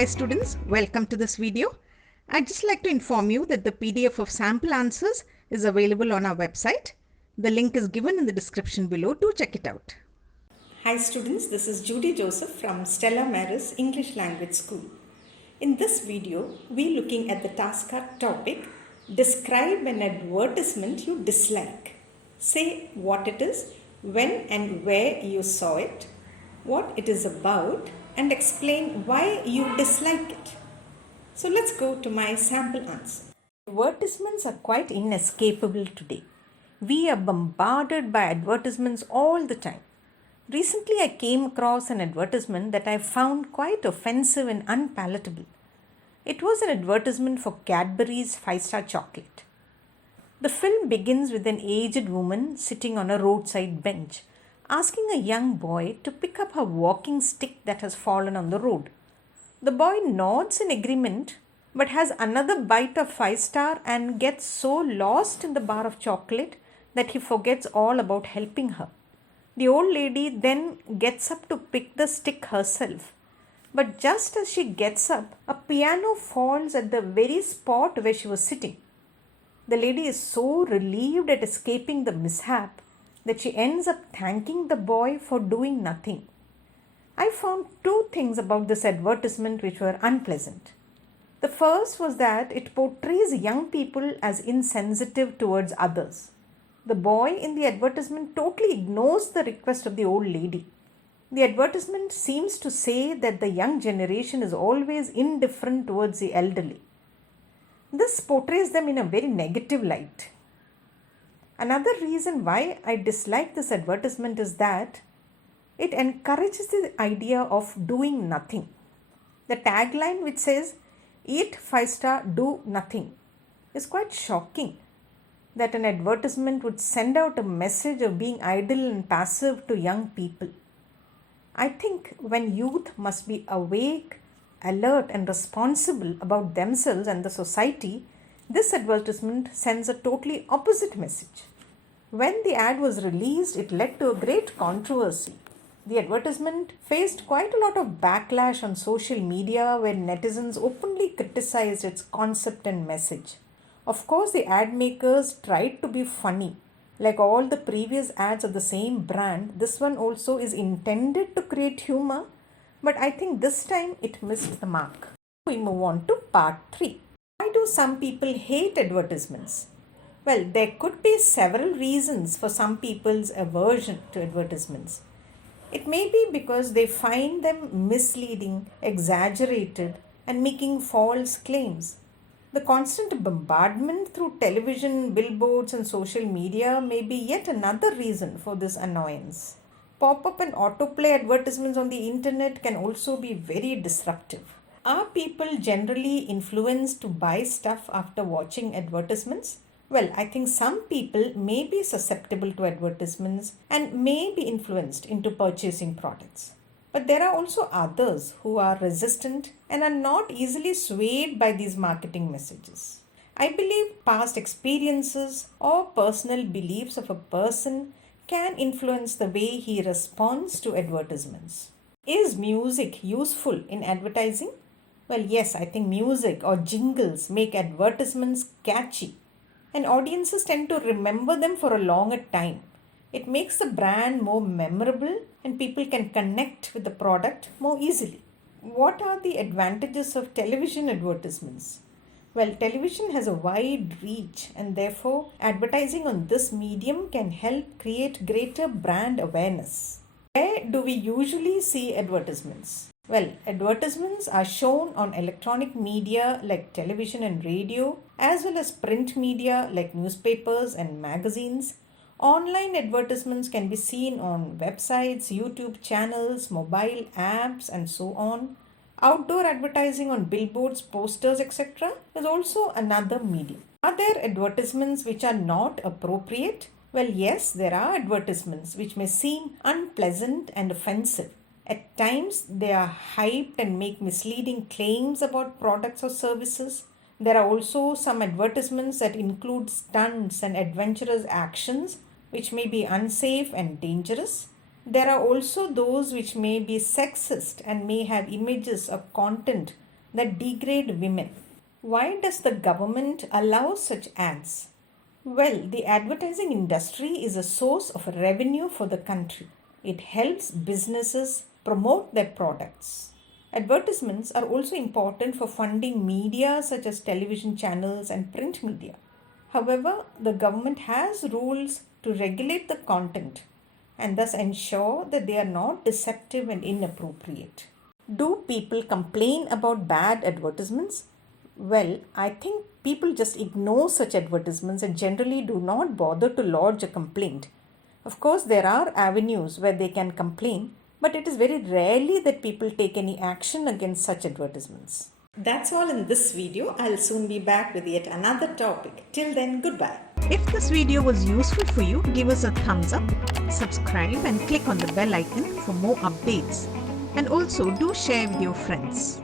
Hi students, welcome to this video. I'd just like to inform you that the PDF of sample answers is available on our website. The link is given in the description below to check it out. Hi students, this is Judy Joseph from Stella English Language School. In this video, we're looking at the task topic, describe an advertisement you dislike. Say what it is, when and where you saw it, what it is about, and explain why you dislike it. So let's go to my sample answer. Advertisements are quite inescapable today. We are bombarded by advertisements all the time. Recently, I came across an advertisement that I found quite offensive and unpalatable. It was an advertisement for Cadbury's 5-star chocolate. The film begins with an aged woman sitting on a roadside bench, asking a young boy to pick up her walking stick that has fallen on the road. The boy nods in agreement but has another bite of 5-star and gets so lost in the bar of chocolate that he forgets all about helping her. The old lady then gets up to pick the stick herself. But just as she gets up, a piano falls at the very spot where she was sitting. The lady is so relieved at escaping the mishap that she ends up thanking the boy for doing nothing. I found two things about this advertisement which were unpleasant. The first was that it portrays young people as insensitive towards others. The boy in the advertisement totally ignores the request of the old lady. The advertisement seems to say that the young generation is always indifferent towards the elderly. This portrays them in a very negative light. Another reason why I dislike this advertisement is that it encourages the idea of doing nothing. The tagline which says, "Eat 5-star, do nothing," is quite shocking. That an advertisement would send out a message of being idle and passive to young people. I think when youth must be awake, alert and responsible about themselves and the society, this advertisement sends a totally opposite message. When the ad was released, it led to a great controversy. The advertisement faced quite a lot of backlash on social media where netizens openly criticized its concept and message. Of course, the ad makers tried to be funny. Like all the previous ads of the same brand, this one also is intended to create humor, but I think this time it missed the mark. We move on to part 3. Why do some people hate advertisements? Well, there could be several reasons for some people's aversion to advertisements. It may be because they find them misleading, exaggerated, and making false claims. The constant bombardment through television, billboards, and social media may be yet another reason for this annoyance. Pop-up and autoplay advertisements on the internet can also be very disruptive. Are people generally influenced to buy stuff after watching advertisements? Well, I think some people may be susceptible to advertisements and may be influenced into purchasing products. But there are also others who are resistant and are not easily swayed by these marketing messages. I believe past experiences or personal beliefs of a person can influence the way he responds to advertisements. Is music useful in advertising? Well, yes, I think music or jingles make advertisements catchy, and audiences tend to remember them for a longer time. It makes the brand more memorable and people can connect with the product more easily. What are the advantages of television advertisements? Well, television has a wide reach and therefore advertising on this medium can help create greater brand awareness. Where do we usually see advertisements? Well, advertisements are shown on electronic media like television and radio, as well as print media like newspapers and magazines. Online advertisements can be seen on websites, YouTube channels, mobile apps, and so on. Outdoor advertising on billboards, posters, etc. is also another medium. Are there advertisements which are not appropriate? Well, yes, there are advertisements which may seem unpleasant and offensive. At times, they are hyped and make misleading claims about products or services. There are also some advertisements that include stunts and adventurous actions which may be unsafe and dangerous. There are also those which may be sexist and may have images or content that degrade women. Why does the government allow such ads? Well, the advertising industry is a source of revenue for the country. It helps businesses promote their products. Advertisements are also important for funding media such as television channels and print media. However, the government has rules to regulate the content and thus ensure that they are not deceptive and inappropriate. Do people complain about bad advertisements? Well, I think people just ignore such advertisements and generally do not bother to lodge a complaint. Of course, there are avenues where they can complain, but it is very rarely that people take any action against such advertisements. That's all in this video. I'll soon be back with yet another topic. Till then, goodbye. If this video was useful for you, give us a thumbs up, subscribe and click on the bell icon for more updates. And also do share with your friends.